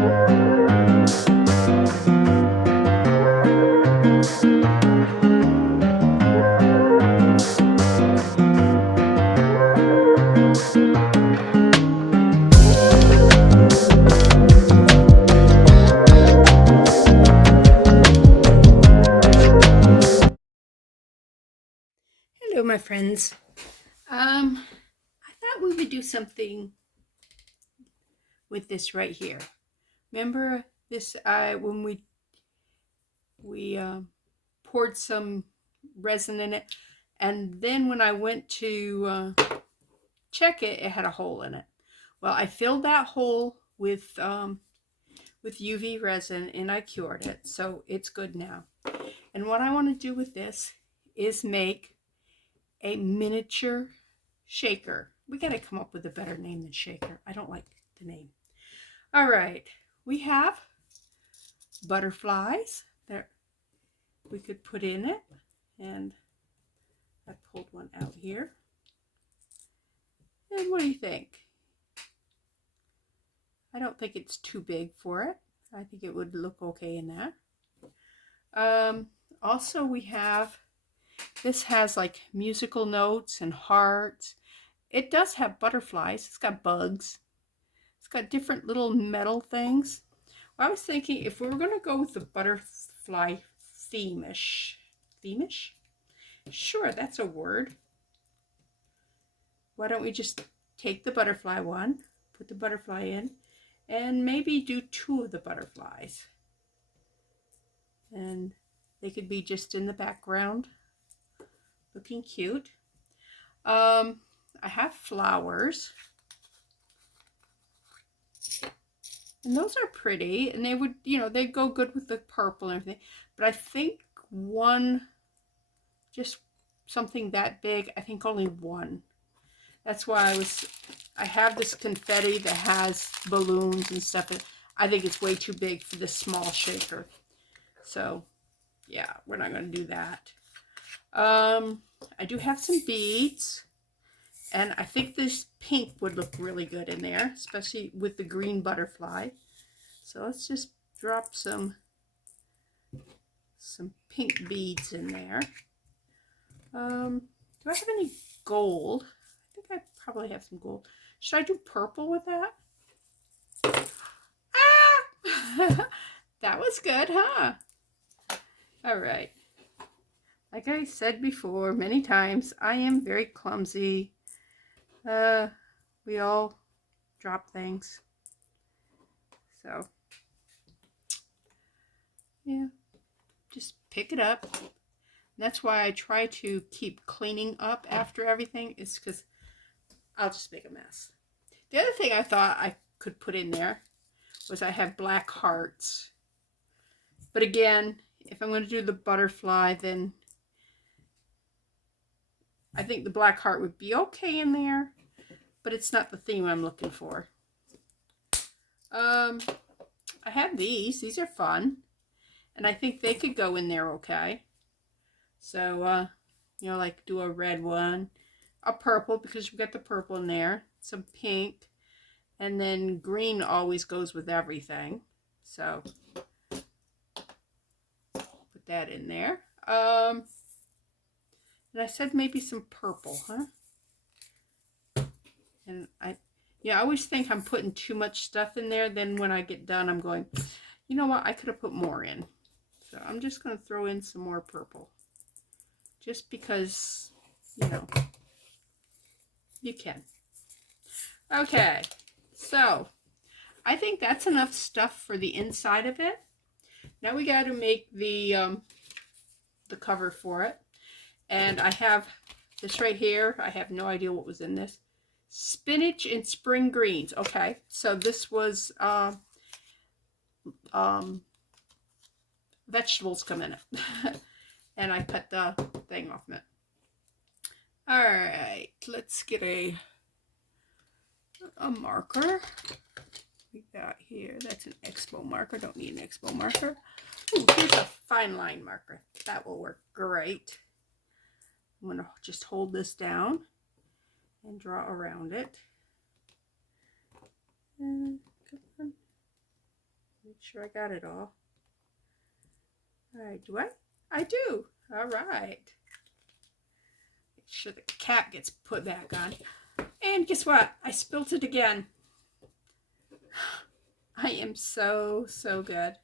Hello, my friends. I thought we would do something with this right here. Remember this? When we poured some resin in it, and then when I went to check it, it had a hole in it. Well, I filled that hole with UV resin, and I cured it, so it's good now. And what I want to do with this is make a miniature shaker. We got to come up with a better name than shaker. I don't like the name. All right, we have butterflies that we could put in it, and I pulled one out here. And what do you think? I don't think it's too big for it. I think it would look okay in that. Also, we have, this has like musical notes and hearts. It does have butterflies. It's got bugs. It's got different little metal things. I was thinking if we were going to go with the butterfly theme-ish. Theme-ish? Sure, that's a word. Why don't we just take the butterfly one, put the butterfly in, and maybe do 2 of the butterflies. And they could be just in the background, looking cute. I have flowers. And those are pretty, and they would, they go good with the purple and everything. But I think one, just something that big, I think only one. That's why I have this confetti that has balloons and stuff. And I think it's way too big for this small shaker. So, yeah, we're not going to do that. I do have some beads. And I think this pink would look really good in there, especially with the green butterfly. So let's just drop some pink beads in there. Do I have any gold? I think I probably have some gold. Should I do purple with that? Ah! That was good, huh? All right. Like I said before many times, I am very clumsy. We all drop things. So, yeah, just pick it up. That's why I try to keep cleaning up after everything, is because I'll just make a mess. The other thing I thought I could put in there was I have black hearts. But again, if I'm going to do the butterfly, then I think the black heart would be okay in there, but it's not the theme I'm looking for. I have these. These are fun. And I think they could go in there okay. So, like do a red one, a purple, because we've got the purple in there, some pink, and then green always goes with everything. So, put that in there. And I said maybe some purple, huh? And I always think I'm putting too much stuff in there. Then when I get done, I'm going, you know what? I could have put more in. So I'm just going to throw in some more purple. Just because, you can. Okay. So I think that's enough stuff for the inside of it. Now we got to make the cover for it. And I have this right here. I have no idea what was in this. Spinach and spring greens. Okay, so this was vegetables come in it. And I cut the thing off of it. All right, let's get a marker. We got here, that's an Expo marker. Don't need an Expo marker. Ooh, here's a fine line marker. That will work great. I'm going to just hold this down and draw around it. And come on. Make sure I got it all. All right, do I? I do. All right. Make sure the cap gets put back on. And guess what? I spilt it again. I am so good.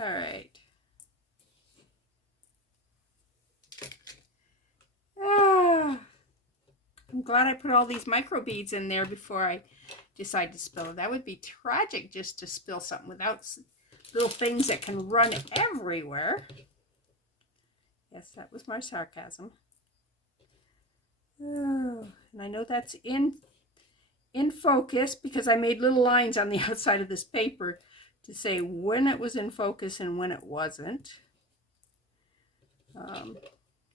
All right. I'm glad I put all these micro beads in there before I decide to spill it. That would be tragic just to spill something without little things that can run everywhere. Yes, that was my sarcasm. Oh, and I know that's in focus because I made little lines on the outside of this paper to say when it was in focus and when it wasn't.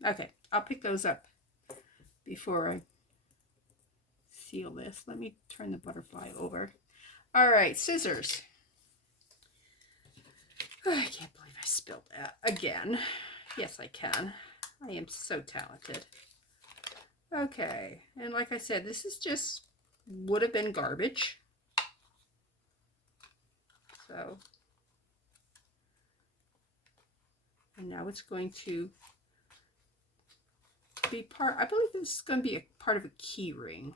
Okay, I'll pick those up before I seal this. Let me turn the butterfly over. All right, scissors. Oh, I can't believe I spilled that again. Yes, I can. I am so talented. Okay, and like I said, this is just would have been garbage. So, and now it's going to be part, I believe this is going to be a part of a key ring.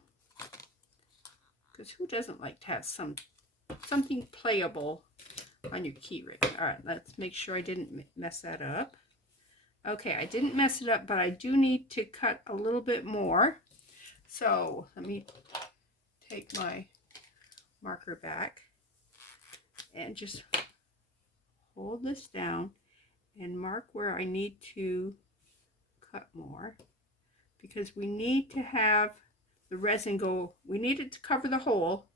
Because who doesn't like to have something playable on your key ring? All right, let's make sure I didn't mess that up. Okay, I didn't mess it up, but I do need to cut a little bit more. So let me take my marker back and just hold this down and mark where I need to cut more, because we need to have the resin go, we need it to cover the hole,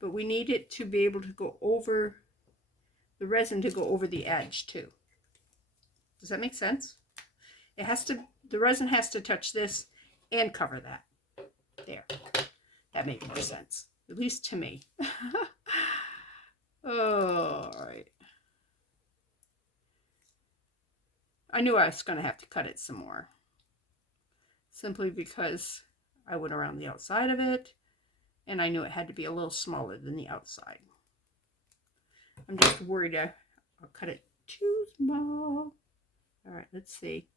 but we need it to be able to go over, the resin to go over the edge too. Does that make sense? It has to, the resin has to touch this and cover that. There. That made more sense, at least to me. All right. I knew I was going to have to cut it some more, simply because I went around the outside of it, and I knew it had to be a little smaller than the outside. I'm just worried I'll cut it too small. All right, let's see.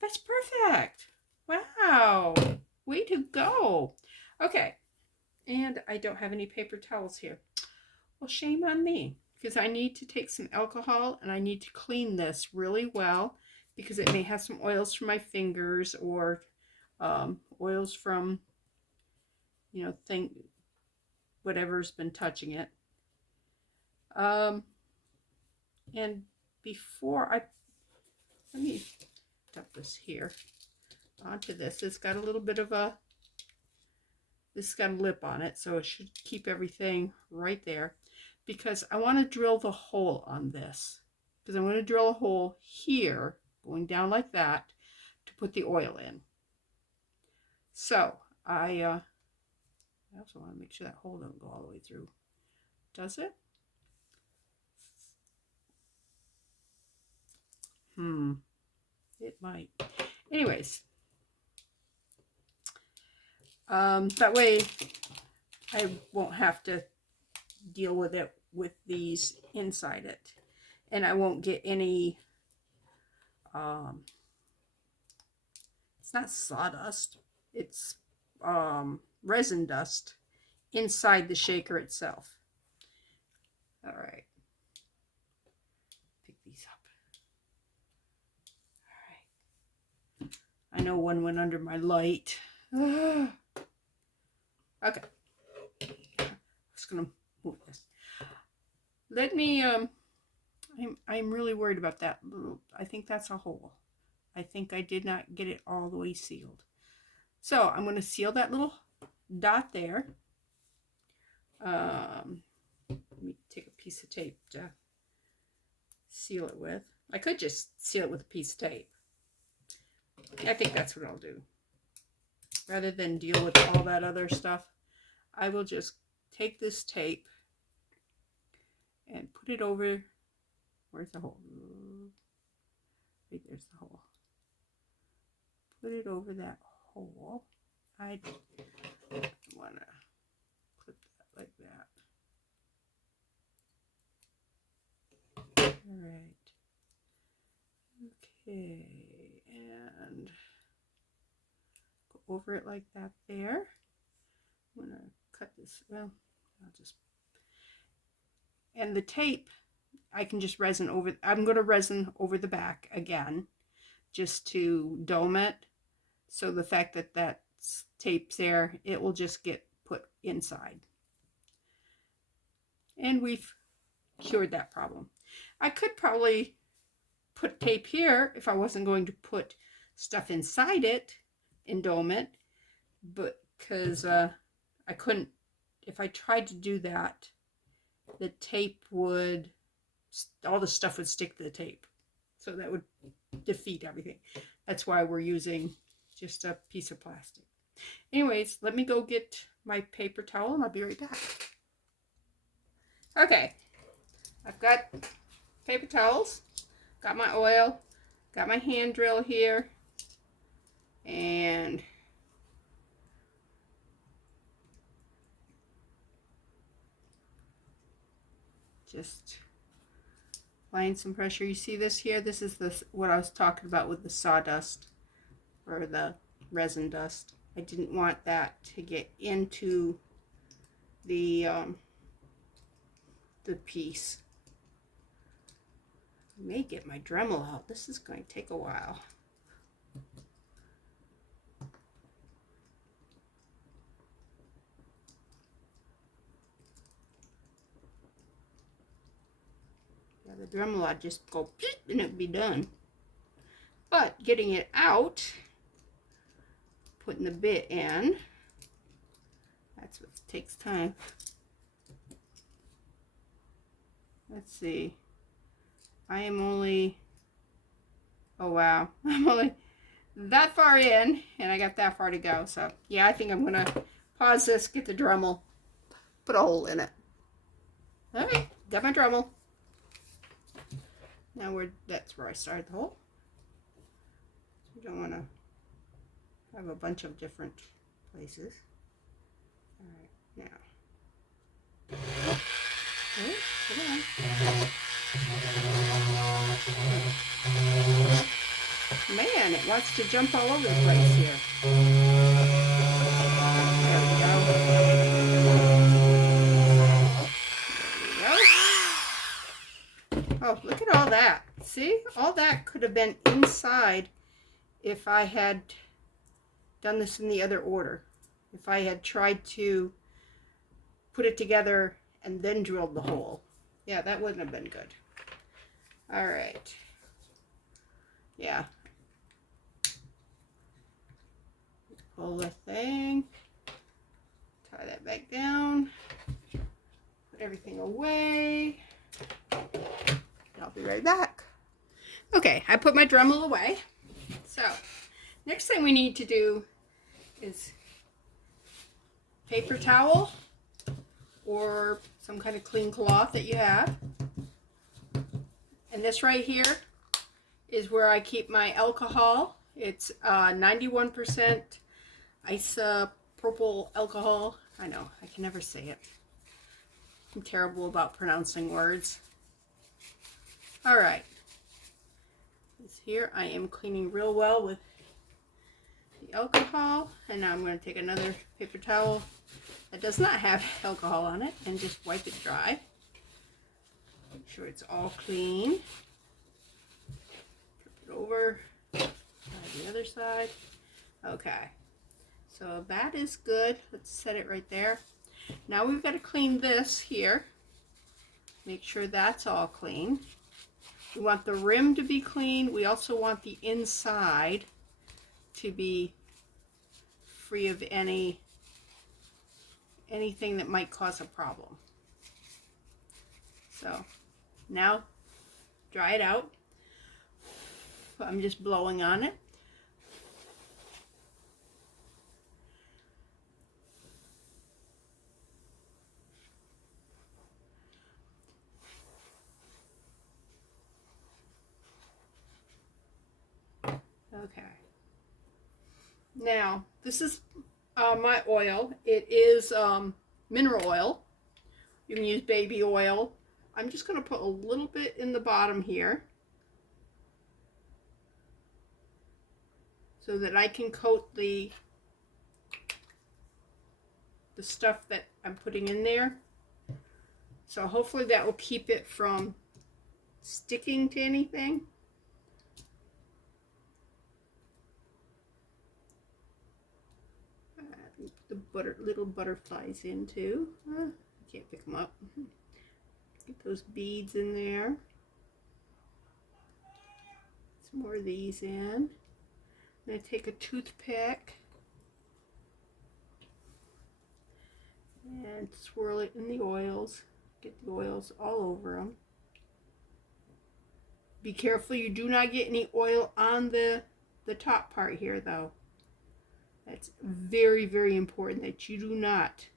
That's perfect. Wow. Way to go. Okay. And I don't have any paper towels here. Well, shame on me, because I need to take some alcohol and I need to clean this really well, because it may have some oils from my fingers or oils from, you know, whatever's been touching it. And before let me dump this here onto this. It's got a little bit of this has got a lip on it, so it should keep everything right there, because I want to drill the hole on this, because I'm going to drill a hole here going down like that to put the oil in. So I also want to make sure that hole doesn't go all the way through. Does it? It might. Anyways, that way I won't have to deal with it with these inside it, and I won't get any it's not sawdust, it's resin dust inside the shaker itself. All right, pick these up. All right, I know one went under my light. Okay, I'm just gonna move this. Let me I'm really worried about that. I think that's a hole. I think I did not get it all the way sealed. So I'm going to seal that little dot there. Let me take a piece of tape to seal it with. I could just seal it with a piece of tape. I think that's what I'll do. Rather than deal with all that other stuff, I will just take this tape and put it over. Where's the hole? Right, there's the hole. Put it over that hole. I want to clip that like that. All right. Okay, and go over it like that there. I'm gonna cut this, well, I'll just, and the tape, I can just resin over, I'm gonna resin over the back again, just to dome it. So the fact that that tape's there, it will just get put inside. And we've cured that problem. I could probably put tape here if I wasn't going to put stuff inside it and dome it, but because I couldn't, if I tried to do that, the tape would, all the stuff would stick to the tape, so that would defeat everything. That's why we're using just a piece of plastic. Anyways, let me go get my paper towel and I'll be right back. Okay, I've got paper towels, got my oil, got my hand drill here, and just applying some pressure. You see this here? This is what I was talking about with the sawdust or the resin dust. I didn't want that to get into the piece. I may get my Dremel out. This is going to take a while. Yeah, the Dremel, I'd just go and it would be done. But getting it out, putting the bit in, that's what takes time. Let's see. I am only, oh wow, I'm only that far in, and I got that far to go. So yeah, I think I'm gonna pause this, get the Dremel, put a hole in it. Okay, got my Dremel. Now that's where I started the hole. We don't want to have a bunch of different places. All right, now. Okay, come on. Man, it wants to jump all over the place here. There we go. There we go. Oh, look at all that. See? All that could have been inside if I had done this in the other order. If I had tried to put it together and then drilled the hole. Yeah, that wouldn't have been good. All right. Yeah. Pull the thing. Tie that back down. Put everything away. I'll be right back. Okay, I put my Dremel away. So, next thing we need to do is paper towel or some kind of clean cloth that you have. And this right here is where I keep my alcohol. It's 91% isopropyl alcohol. I know, I can never say it. I'm terrible about pronouncing words. All right. This here I am cleaning real well with the alcohol. And now I'm going to take another paper towel that does not have alcohol on it and just wipe it dry. Make sure it's all clean. Flip it over. Try the other side. Okay. So that is good. Let's set it right there. Now we've got to clean this here. Make sure that's all clean. We want the rim to be clean. We also want the inside to be free of anything that might cause a problem. So now dry it out. I'm just blowing on it. Okay. Now, this is my oil. It is mineral oil. You can use baby oil, I'm just going to put a little bit in the bottom here so that I can coat the stuff that I'm putting in there. So hopefully that will keep it from sticking to anything. The little butterflies in too. I can't pick them up. Get those beads in there. Some more of these in. I'm going to take a toothpick and swirl it in the oils. Get the oils all over them. Be careful you do not get any oil on the top part here though. That's very, very important that you do not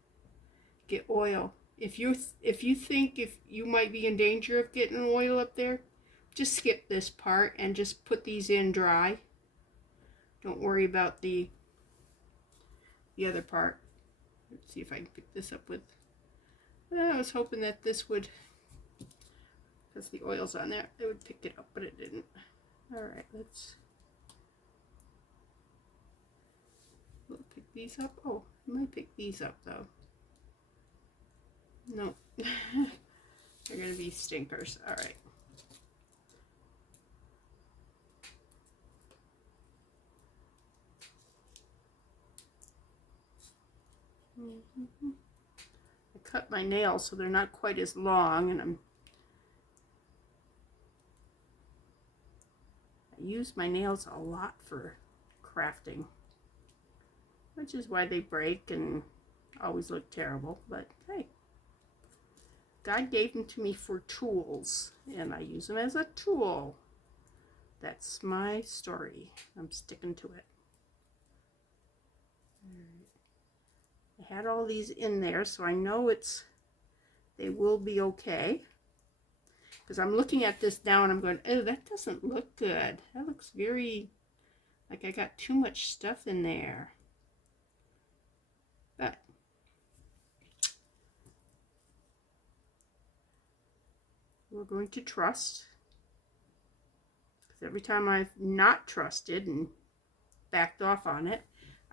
get oil. If you think if you might be in danger of getting oil up there, just skip this part and just put these in dry. Don't worry about the other part. Let's see if I can pick this up with. I was hoping that this would, because the oil's on there, it would pick it up, but it didn't. All right, we'll pick these up. Oh, I might pick these up though. No, they're gonna be stinkers. All right. I cut my nails so they're not quite as long, and I use my nails a lot for crafting, which is why they break and always look terrible, but hey, God gave them to me for tools, and I use them as a tool. That's my story. I'm sticking to it. I had all these in there, so I know they will be okay. Because I'm looking at this now and I'm going, oh, that doesn't look good. That looks very, like I got too much stuff in there. But we're going to trust. Because every time I've not trusted and backed off on it,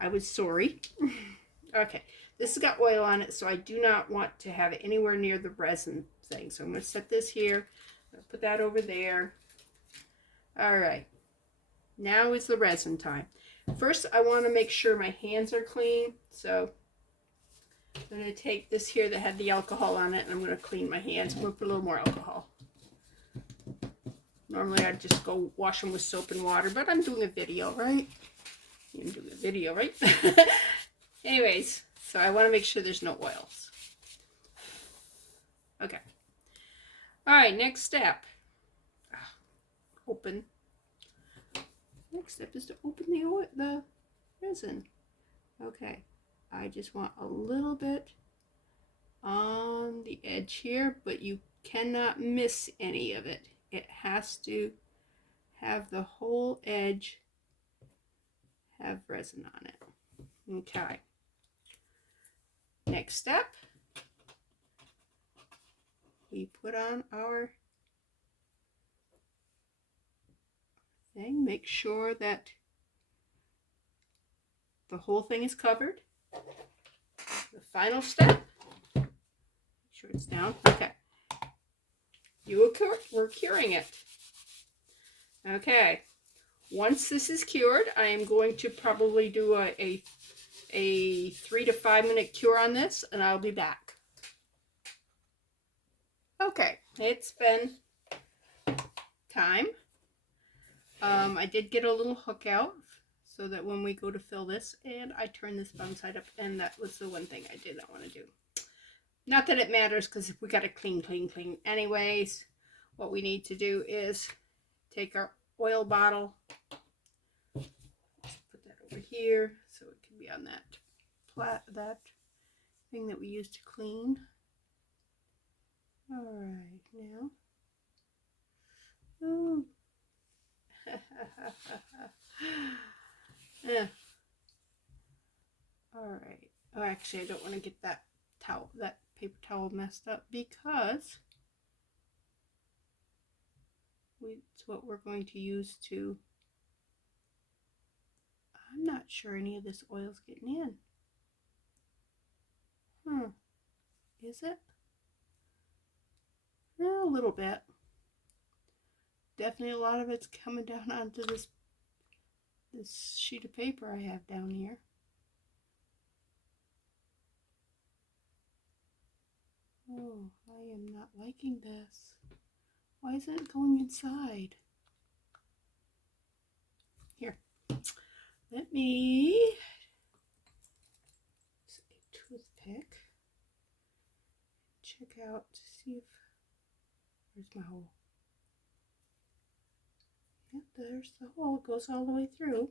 I was sorry. Okay, this has got oil on it, so I do not want to have it anywhere near the resin thing. So I'm going to set this here. I'm going to put that over there. All right, now is the resin time. First, I want to make sure my hands are clean. So I'm going to take this here that had the alcohol on it, and I'm going to clean my hands. I'm going to put a little more alcohol. Normally, I'd just go wash them with soap and water, but I'm doing a video, right? I'm doing a video, right? Anyways, so I want to make sure there's no oils. Okay. All right, next step. Open. Next step is to open the resin. Okay. I just want a little bit on the edge here, but you cannot miss any of it. It has to have the whole edge have resin on it. Okay. Next step, we put on our thing. Make sure that the whole thing is covered. The final step, make sure it's down. Okay. We're curing it. Okay. Once this is cured, I am going to probably do a 3 to 5 minute cure on this, and I'll be back. Okay, it's been time. I did get a little hook out so that when we go to fill this, and I turn this bun side up, and that was the one thing I did not want to do. Not that it matters, because we got to clean. Anyways, what we need to do is take our oil bottle, put that over here so it can be on that thing that we use to clean. All right, now. Oh. Yeah. All right. Oh, actually, I don't want to get that paper towel messed up, because It's what we're going to use to, I'm not sure any of this oil's getting in. Is it? Yeah, a little bit. Definitely a lot of it's coming down onto this sheet of paper I have down here. Oh, I am not liking this. Why isn't it going inside? Here, let me use a toothpick. Check out to see if, where's my hole? Yep, there's the hole. It goes all the way through.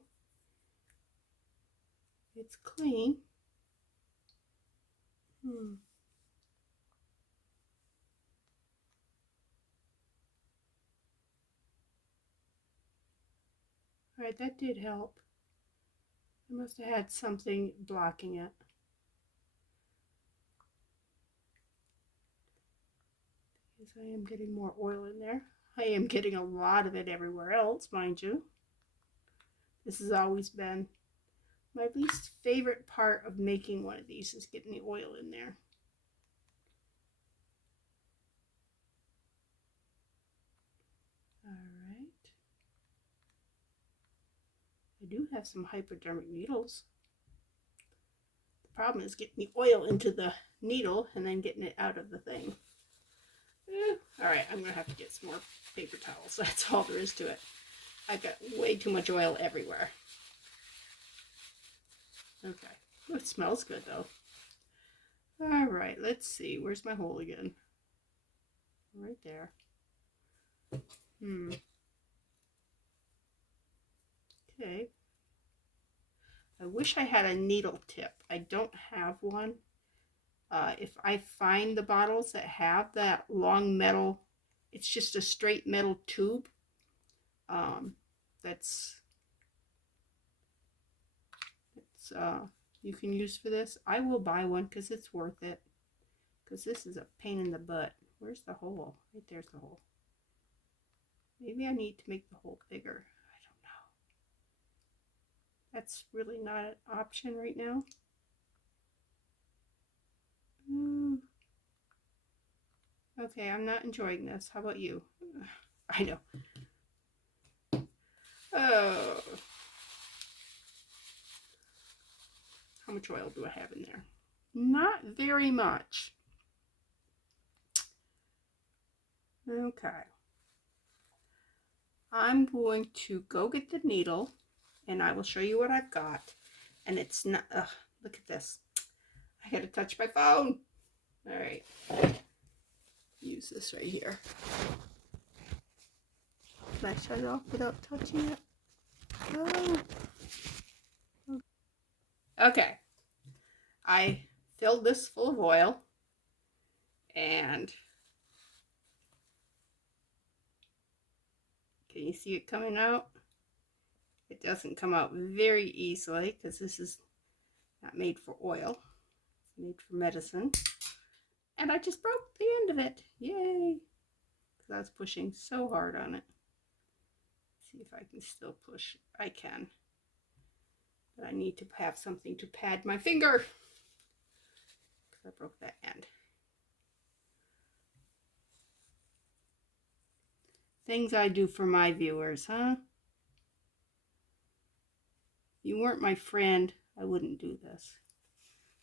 It's clean. Alright, that did help. I must have had something blocking it. Because I am getting more oil in there. I am getting a lot of it everywhere else, mind you. This has always been my least favorite part of making one of these, is getting the oil in there. Alright. I do have some hypodermic needles. The problem is getting the oil into the needle and then getting it out of the thing. Alright, I'm going to have to get some more paper towels. That's all there is to it. I've got way too much oil everywhere. Okay. Oh, it smells good though. Alright, let's see. Where's my hole again? Right there. Okay. I wish I had a needle tip. I don't have one. If I find the bottles that have that long metal, it's just a straight metal tube, that's you can use for this, I will buy one because it's worth it. Because this is a pain in the butt. Where's the hole? Right there's the hole. Maybe I need to make the hole bigger. I don't know. That's really not an option right now. Okay, I'm not enjoying this. How about you? I know. Oh. How much oil do I have in there? Not very much. Okay. I'm going to go get the needle and I will show you what I've got. And it's not, look at this. I gotta touch my phone. All right. Use this right here. Can I shut it off without touching it? Oh. Okay. I filled this full of oil and can you see it coming out? It doesn't come out very easily because this is not made for oil. It's made for medicine. And I just broke the end of it. Yay! Because I was pushing so hard on it. Let's see if I can still push. I can. But I need to have something to pad my finger. Because I broke that end. Things I do for my viewers, huh? If you weren't my friend, I wouldn't do this.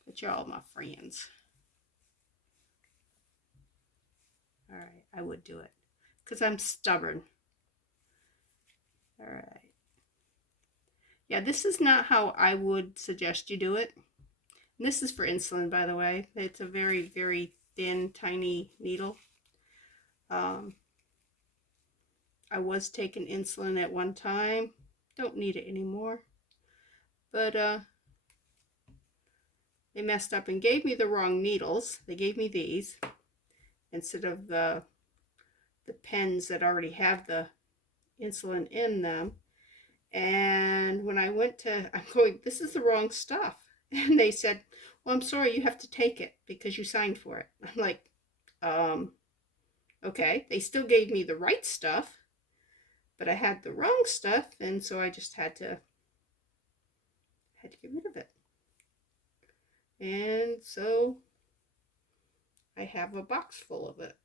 But you're all my friends. Alright, I would do it. Because I'm stubborn. Alright. Yeah, this is not how I would suggest you do it. And this is for insulin, by the way. It's a very, very thin, tiny needle. I was taking insulin at one time. Don't need it anymore. But they messed up and gave me the wrong needles. They gave me these instead of the pens that already have the insulin in them. And when I went to, I'm going, this is the wrong stuff. And they said, well, I'm sorry, you have to take it because you signed for it. I'm like, okay. They still gave me the right stuff. but I had the wrong stuff, and so I just had to get rid of it. And so I have a box full of it.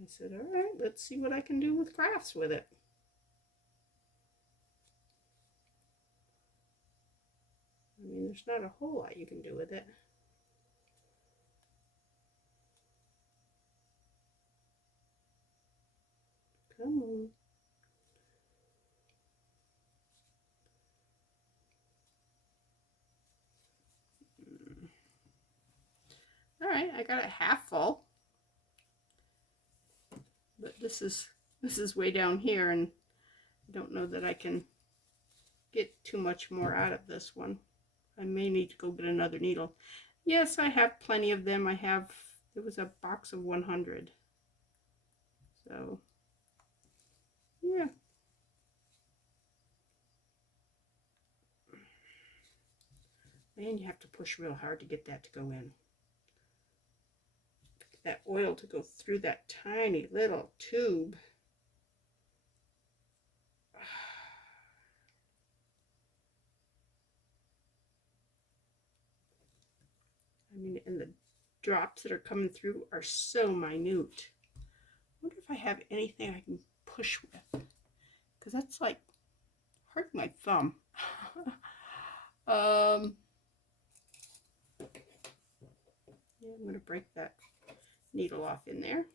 I said, all right, let's see what I can do with crafts with it. I mean, there's not a whole lot you can do with it. Come on. All right, I got it half full. But this is way down here, and I don't know that I can get too much more out of this one. I may need to go get another needle. Yes, I have plenty of them. There was a box of 100. So, yeah. Man, you have to push real hard to get that to go in. Get that oil to go through that tiny little tube. I mean, and the drops that are coming through are so minute. I wonder if I have anything I can push with, because that's like hurting my thumb. Yeah, I'm going to break that needle off in there.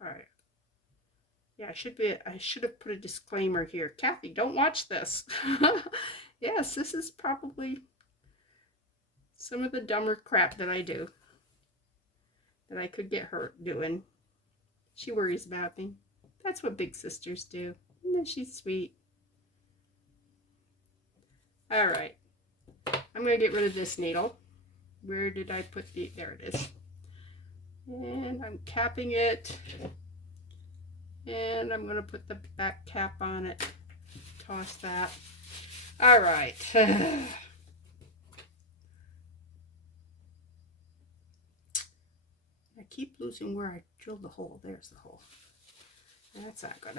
All right. Yeah, I should have put a disclaimer here. Kathy, don't watch this. Yes, this is probably some of the dumber crap that I do, that I could get hurt doing. She worries about me. That's what big sisters do. Isn't she's sweet? All right. I'm going to get rid of this needle. Where did I put the... There it is. And I'm capping it. And I'm going to put the back cap on it. Toss that. All right. I keep losing where I drilled the hole. There's the hole. That's not good.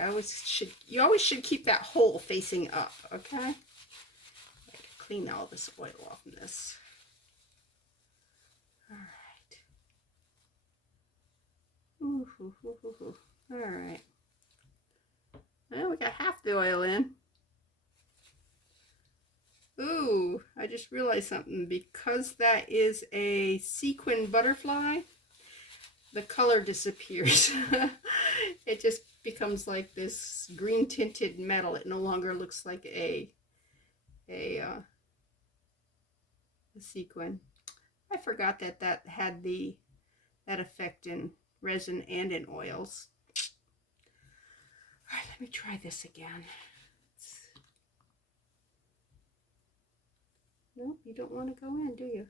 You always should keep that hole facing up, okay? I have to clean all this oil off of this. All right. Ooh, ooh, ooh, ooh, ooh. All right. Well, we got half the oil in. Ooh, I just realized something. Because that is a sequin butterfly, the color disappears. It just becomes like this green tinted metal. It no longer looks like a sequin. I forgot that had that effect in resin and in oils. All right, let me try this again. Nope, you don't want to go in, do you?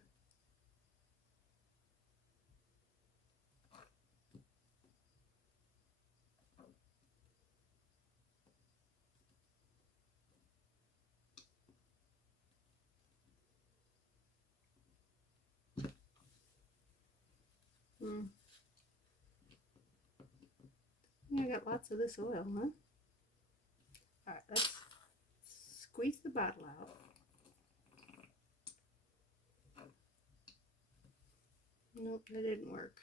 Yeah, I got lots of this oil, huh? All right, let's squeeze the bottle out. Nope, that didn't work.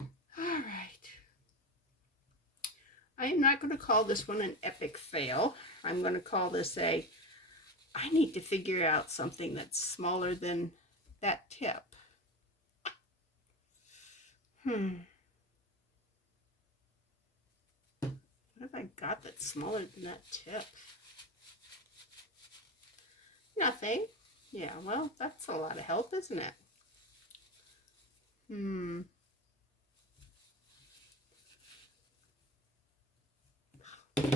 All right. I am not going to call this one an epic fail. I'm going to call this I need to figure out something that's smaller than that tip. What have I got that's smaller than that tip? Nothing. Yeah, well, that's a lot of help, isn't it?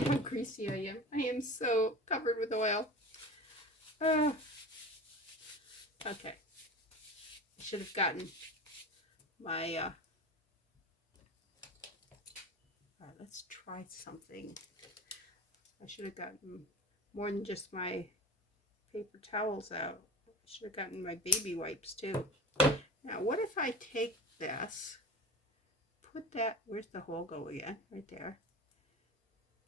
How greasy I am. I am so covered with oil. Okay. I should have gotten my, all right, let's try something. I should have gotten more than just my paper towels out. I should have gotten my baby wipes too. Now, what if I take this, put that, where's the hole go again? Right there.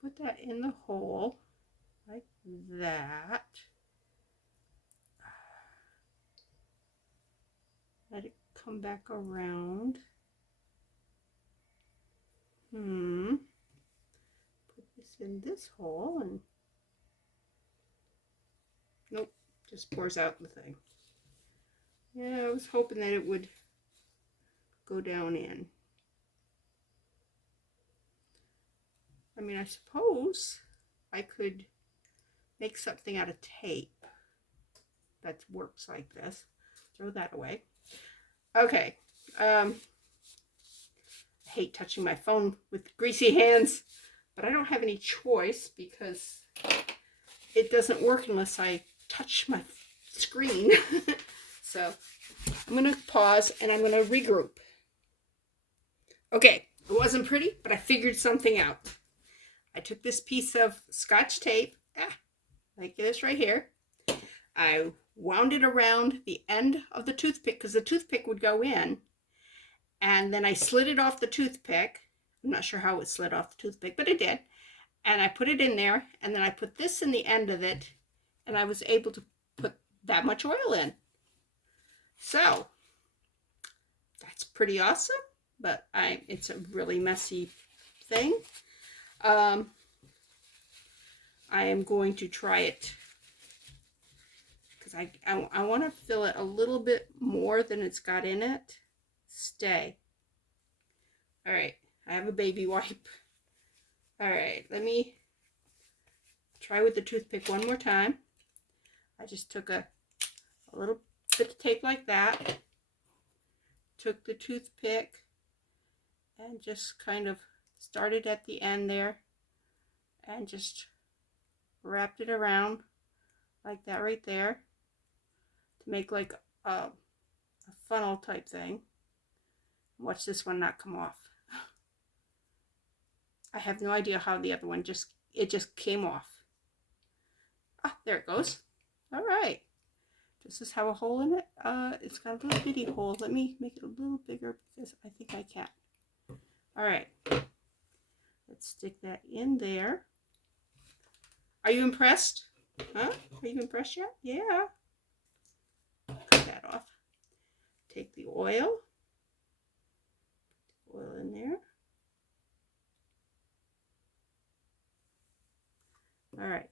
Put that in the hole like that. Let it come back around. Put this in this hole and nope, just pours out the thing. Yeah, I was hoping that it would go down in. I mean, I suppose I could make something out of tape that works like this. Throw that away. Okay. I hate touching my phone with greasy hands, but I don't have any choice because it doesn't work unless I touch my screen. So I'm going to pause and I'm going to regroup. Okay, it wasn't pretty, but I figured something out. I took this piece of Scotch tape, like this right here. I wound it around the end of the toothpick because the toothpick would go in. And then I slid it off the toothpick. I'm not sure how it slid off the toothpick, but it did. And I put it in there, and then I put this in the end of it, and I was able to put that much oil in. So that's pretty awesome, but it's a really messy thing. I am going to try it because I want to fill it a little bit more than it's got in it. Stay. All right, I have a baby wipe. All right, let me try with the toothpick one more time. I just took a little bit of tape like that, took the toothpick and just kind of started at the end there and just wrapped it around like that right there to make like a funnel type thing. Watch this one not come off. I have no idea how the other one just came off. Ah, there it goes. All right. Does this have a hole in it? It's got a little bitty hole. Let me make it a little bigger because I think I can. All right. Let's stick that in there. Are you impressed? Huh? Are you impressed yet? Yeah. Cut that off. Take the oil. Put the oil in there. All right,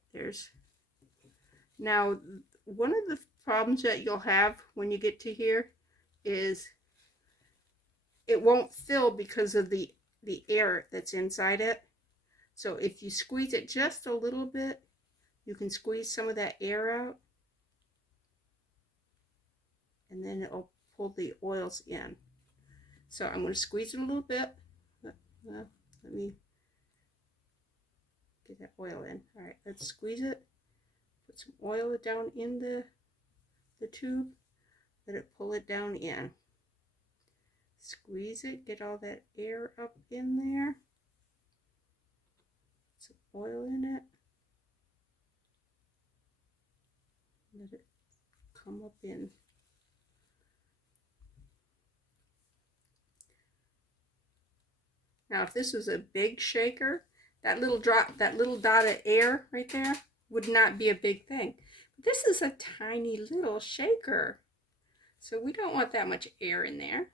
now one of the problems that you'll have when you get to here is it won't fill because of the air that's inside it. So if you squeeze it just a little bit, you can squeeze some of that air out and then it'll pull the oils in. So I'm going to squeeze it a little bit. Let me get that oil in. All right, let's squeeze it. Put some oil down in the tube. Let it pull it down in. Squeeze it, get all that air up in there. Put some oil in it. Let it come up in. Now, if this was a big shaker, that little dot of air right there would not be a big thing. But this is a tiny little shaker, so we don't want that much air in there.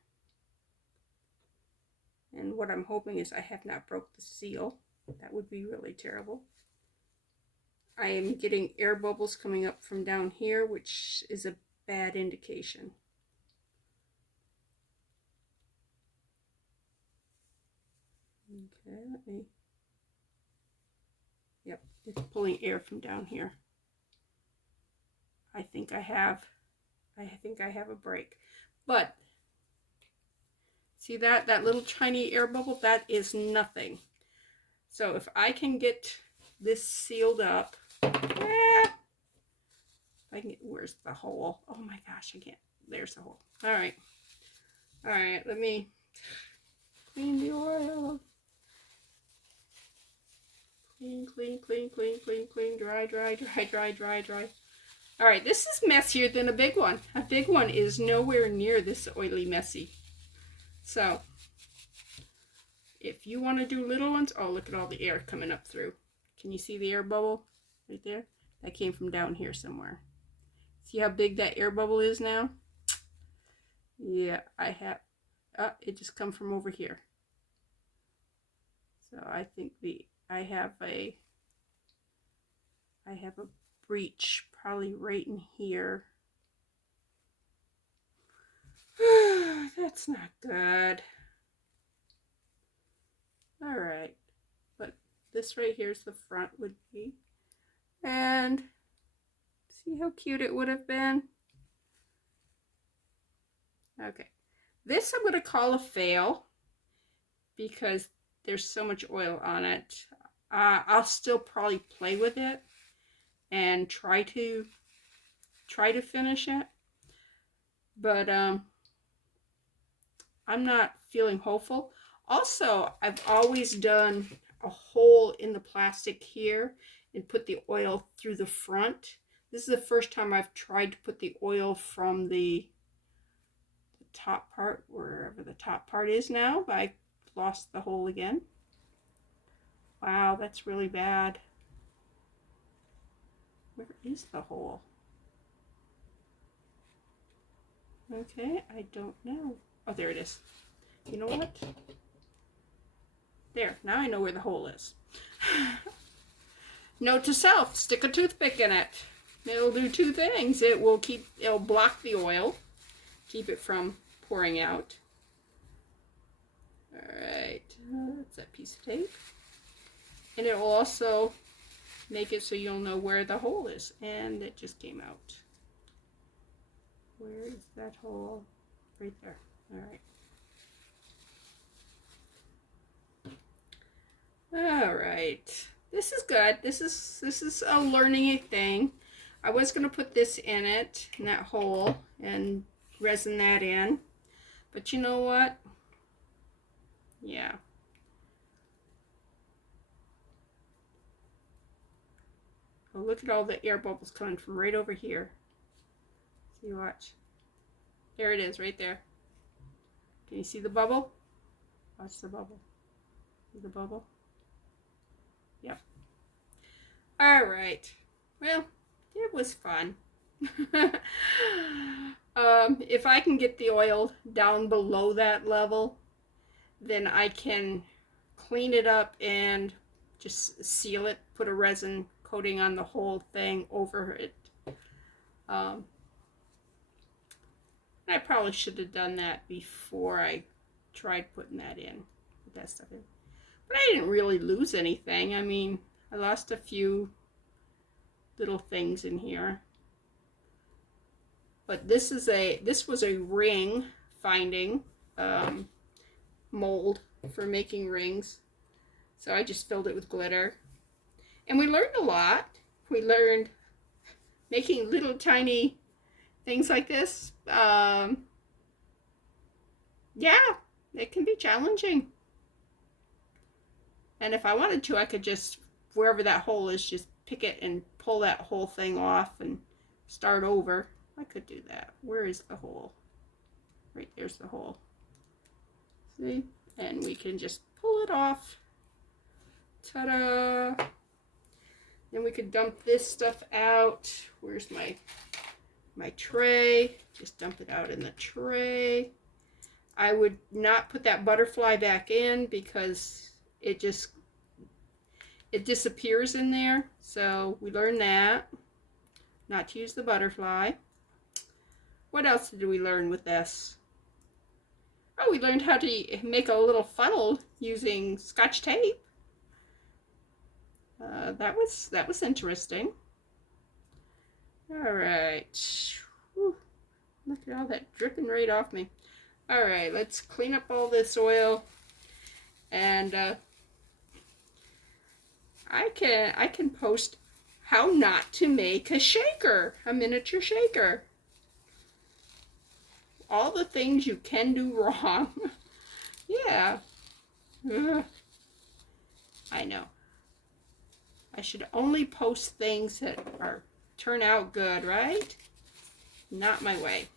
And what I'm hoping is I have not broke the seal. That would be really terrible. I am getting air bubbles coming up from down here, which is a bad indication. Okay, let me. Yep, it's pulling air from down here. I think I have a break. But see that little tiny air bubble? That is nothing. So if I can get this sealed up, where's Where's the hole? Oh my gosh, I can't. There's the hole. All right. All right, let me clean the oil. Clean, clean, clean, clean, clean, clean, dry, dry, dry, dry, dry, dry. All right, this is messier than a big one. A big one is nowhere near this oily messy. So, if you want to do little ones, oh, look at all the air coming up through. Can you see the air bubble right there? That came from down here somewhere. See how big that air bubble is now? Yeah, I have, it just come from over here. So I think I have a breach probably right in here. That's not good. All right, but this right here is the front would be. And see how cute it would have been? Okay, this I'm going to call a fail because there's so much oil on it. I'll still probably play with it and try to finish it, but I'm not feeling hopeful. Also, I've always done a hole in the plastic here and put the oil through the front. This is the first time I've tried to put the oil from the top part, wherever the top part is now, but I lost the hole again. Wow, that's really bad. Where is the hole? Okay, I don't know. Oh, there it is. You know what? There, now I know where the hole is. Note to self, stick a toothpick in it. It'll do two things. It'll block the oil, keep it from pouring out. Alright, that's that piece of tape. And it will also make it so you'll know where the hole is. And it just came out. Where is that hole? Right there. Alright. Alright. This is good. This is a learning thing. I was going to put this in it, in that hole, and resin that in. But you know what? Yeah. Oh, look at all the air bubbles coming from right over here. See, watch. There it is, right there. Can you see the bubble? Watch the bubble. See the bubble? Yep. All right. Well, it was fun. If I can get the oil down below that level, then I can clean it up and just seal it, put a resin coating on the whole thing over it. I probably should have done that before I tried putting that in, put that stuff in. But I didn't really lose anything. I mean, I lost a few little things in here. But this was a ring finding mold for making rings. So I just filled it with glitter. And we learned a lot. We learned making little tiny things like this. Yeah, it can be challenging. And if I wanted to, I could just, wherever that hole is, just pick it and pull that whole thing off and start over. I could do that. Where is the hole? Right there's the hole. See? And we can just pull it off. Ta-da! Then we could dump this stuff out. Where's my tray? Just dump it out in the tray. I would not put that butterfly back in because it disappears in there. So we learned that. Not to use the butterfly. What else did we learn with this? Oh, we learned how to make a little funnel using Scotch tape. That was interesting. All right. Whew. Look at all that dripping right off me. All right, let's clean up all this oil, and I can post how not to make a shaker, a miniature shaker. All the things you can do wrong. Yeah. I know. I should only post things that turn out good, right? Not my way.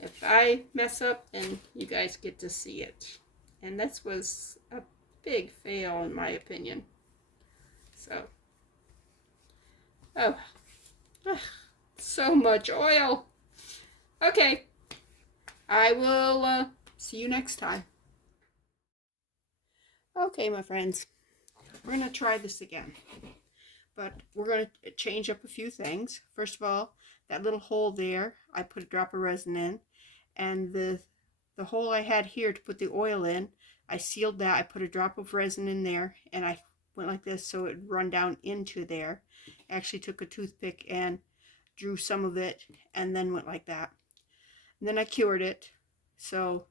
If I mess up, then you guys get to see it. And this was a big fail in my opinion. So, oh, so much oil. Okay, I will see you next time. Okay, my friends, we're going to try this again. But we're going to change up a few things. First of all, that little hole there, I put a drop of resin in. And the hole I had here to put the oil in, I sealed that. I put a drop of resin in there, and I went like this so it would run down into there. I actually took a toothpick and drew some of it, and then went like that. And then I cured it. So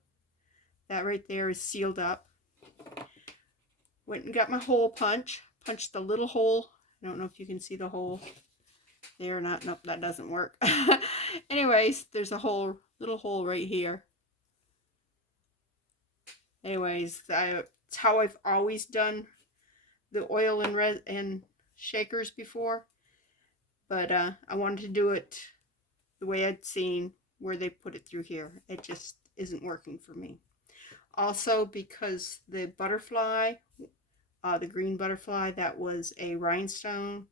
that right there is sealed up. Went and got my hole punch. Punched the little hole. I don't know if you can see the hole there or not. Nope, that doesn't work. Anyways, there's a little hole right here. Anyways, it's how I've always done the oil and shakers before. But I wanted to do it the way I'd seen where they put it through here. It just isn't working for me. Also, because the butterfly, the green butterfly, that was a rhinestone.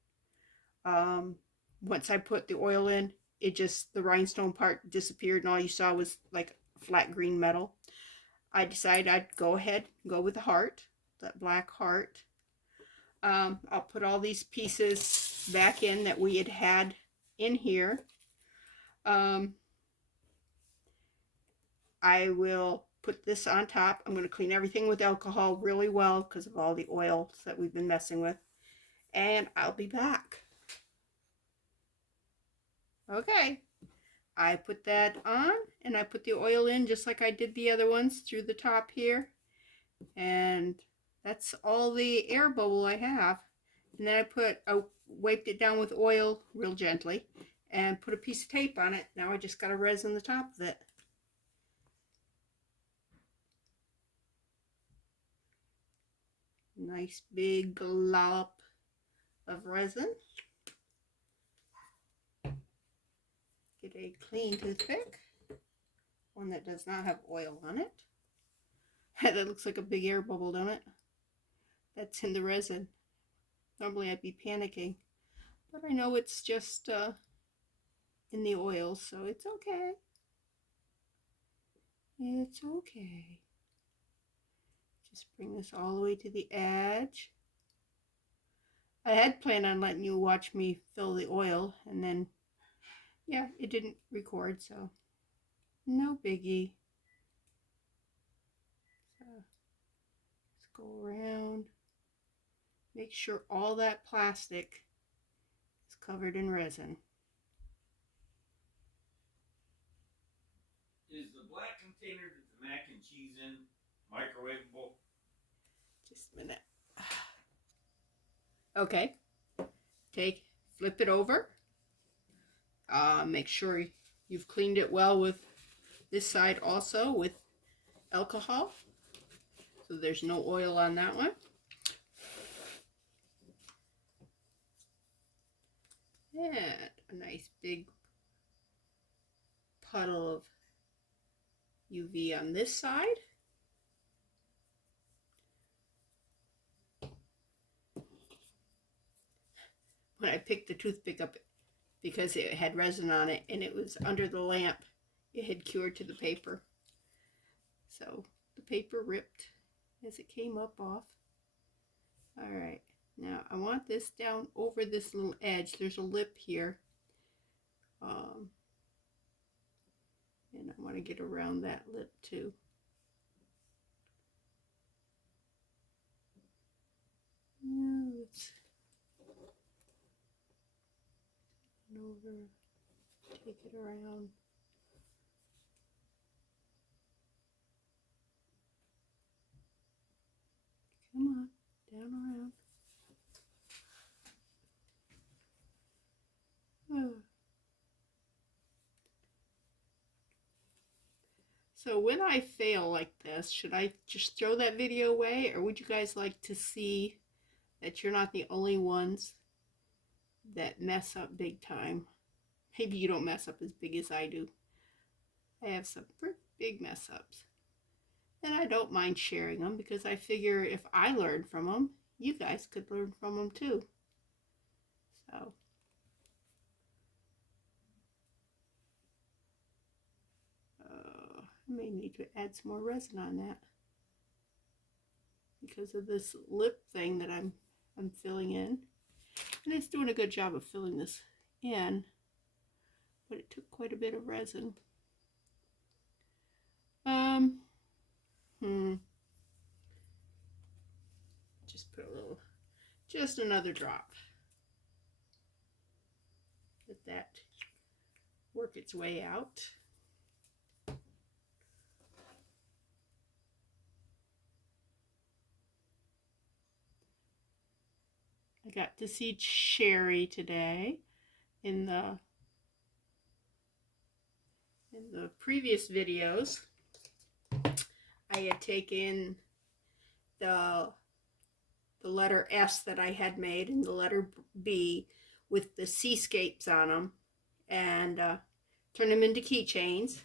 Once I put the oil in, the rhinestone part disappeared and all you saw was like flat green metal. I decided I'd go ahead and go with the heart, that black heart. I'll put all these pieces back in that we had in here. I will put this on top. I'm going to clean everything with alcohol really well because of all the oils that we've been messing with. And I'll be back. Okay. I put that on and I put the oil in just like I did the other ones through the top here. And that's all the air bubble I have. And then I wiped it down with oil real gently and put a piece of tape on it. Now I just got to resin the top of it. Nice big glop of resin. Get a clean toothpick, one that does not have oil on it. That looks like a big air bubble, don't it? That's in the resin. Normally I'd be panicking, but I know it's just in the oil, so it's okay. It's okay. Just bring this all the way to the edge. I had planned on letting you watch me fill the oil, and then, yeah, it didn't record, so no biggie. So let's go around. Make sure all that plastic is covered in resin. Is the black container that the mac and cheese in microwavable? Just a minute. Okay. Flip it over. Make sure you've cleaned it well with this side also with alcohol. So there's no oil on that one. And a nice big puddle of UV on this side. When I picked the toothpick up, because it had resin on it and it was under the lamp, it had cured to the paper. So the paper ripped as it came up off. All right, now I want this down over this little edge. There's a lip here. And I want to get around that lip too. Now let's over, take it around. Come on, down around. So when I fail like this, should I just throw that video away, or would you guys like to see that you're not the only ones that mess up big time? Maybe you don't mess up as big as I do. I have some pretty big mess ups. And I don't mind sharing them because I figure if I learn from them, you guys could learn from them too. So, I may need to add some more resin on that because of this lip thing that I'm filling in. And it's doing a good job of filling this in, but it took quite a bit of resin. Just put a little, just another drop. Let that work its way out. I got to see Sherry today. In the previous videos, I had taken the letter S that I had made and the letter B with the seascapes on them and turned them into keychains.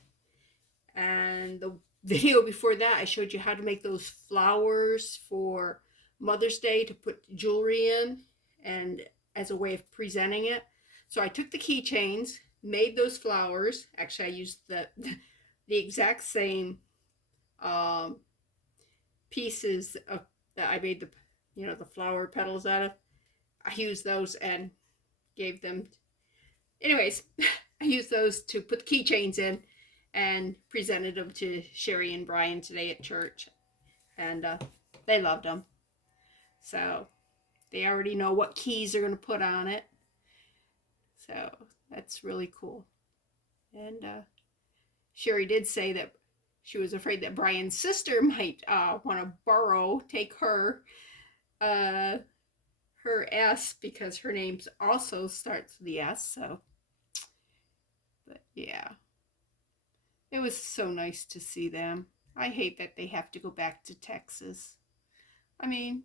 And the video before that, I showed you how to make those flowers for Mother's Day to put jewelry in and as a way of presenting it. So I took the keychains, made those flowers. Actually, I used the exact same pieces of that I made the flower petals out of. I used those and gave them. Anyways, I used those to put the keychains in and presented them to Sherry and Brian today at church, and they loved them. So they already know what keys they're going to put on it. So that's really cool. And Sherry did say that she was afraid that Brian's sister might want to take her S because her name also starts with the S. So, but yeah, it was so nice to see them. I hate that they have to go back to Texas. I mean,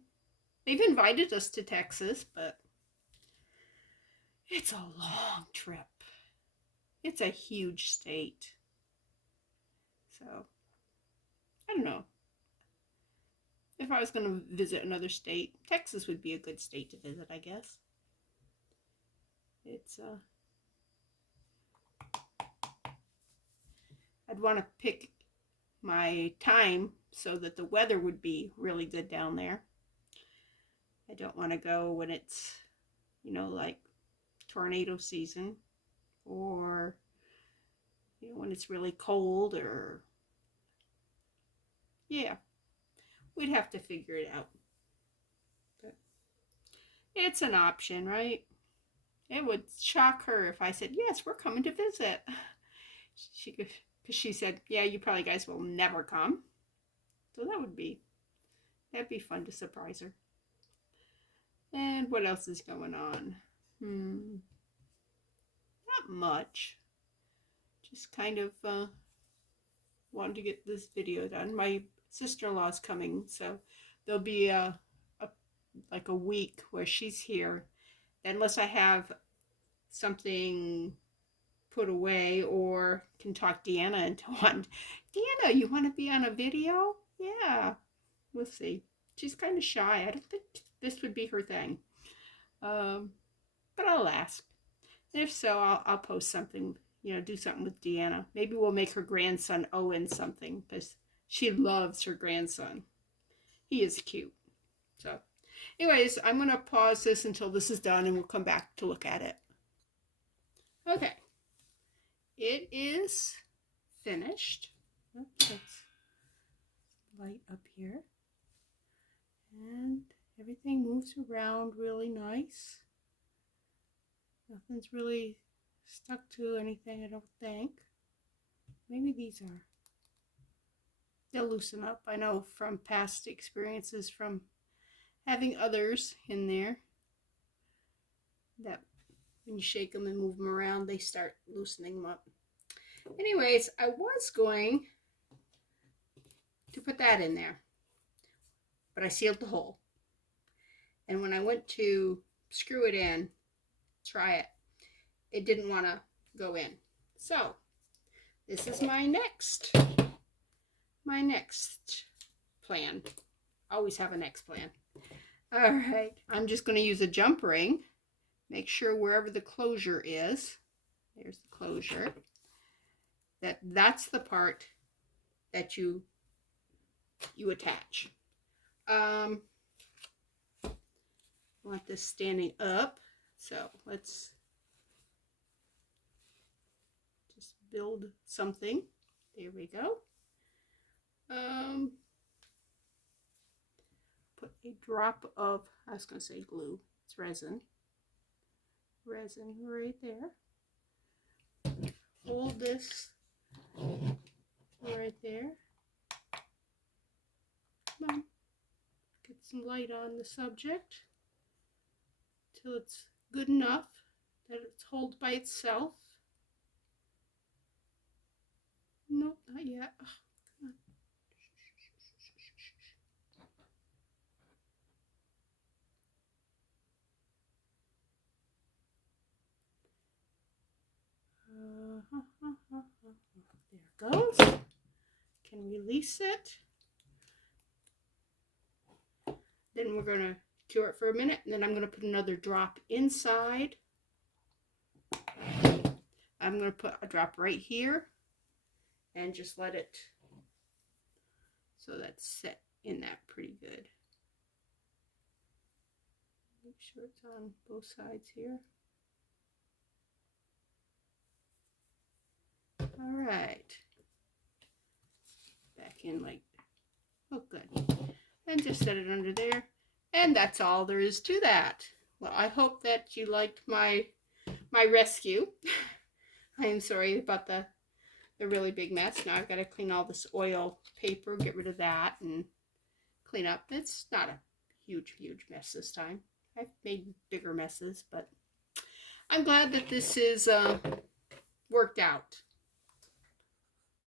they've invited us to Texas, but it's a long trip. It's a huge state. So, I don't know. If I was going to visit another state, Texas would be a good state to visit, I guess. It's, I'd want to pick my time so that the weather would be really good down there. I don't want to go when it's, like tornado season or, when it's really cold or, yeah, we'd have to figure it out. But it's an option, right? It would shock her if I said, yes, we're coming to visit. Because she said, yeah, you probably guys will never come. So that'd be fun to surprise her. And what else is going on? Not much. Just kind of wanted to get this video done. My sister-in-law's coming, so there'll be like a week where she's here. Unless I have something put away or can talk Deanna into one. Deanna, you want to be on a video? Yeah, we'll see. She's kind of shy. I don't think this would be her thing. But I'll ask. And if so, I'll post something, do something with Deanna. Maybe we'll make her grandson Owen something because she loves her grandson. He is cute. So, anyways, I'm going to pause this until this is done and we'll come back to look at it. Okay. It is finished. Oops, that's light up here. And everything moves around really nice. Nothing's really stuck to anything, I don't think. Maybe these are. They'll loosen up. I know from past experiences from having others in there that when you shake them and move them around, they start loosening them up. Anyways, I was going to put that in there. But I sealed the hole. And when I went to screw it in, try it, it didn't want to go in. So this is my next plan. Always have a next plan. All right, I'm just going to use a jump ring. Make sure wherever the closure is, there's the closure, that's the part that you attach. I want this standing up, so let's just build something. There we go. Put a drop of, I was going to say glue, it's resin right there. Hold this right there. Come on, get some light on the subject till it's good enough that it's holds by itself. Nope, not yet. Oh, come on. There it goes. Can release it. Then we're going to cure it for a minute, and then I'm going to put another drop inside. I'm going to put a drop right here and just let it, so that's set in that pretty good. Make sure it's on both sides here. All right. Back in like, oh good. And just set it under there. And that's all there is to that. Well, I hope that you liked my rescue. I am sorry about the really big mess. Now I've got to clean all this oil paper, get rid of that, and clean up. It's not a huge mess this time. I've made bigger messes, but I'm glad that this is worked out.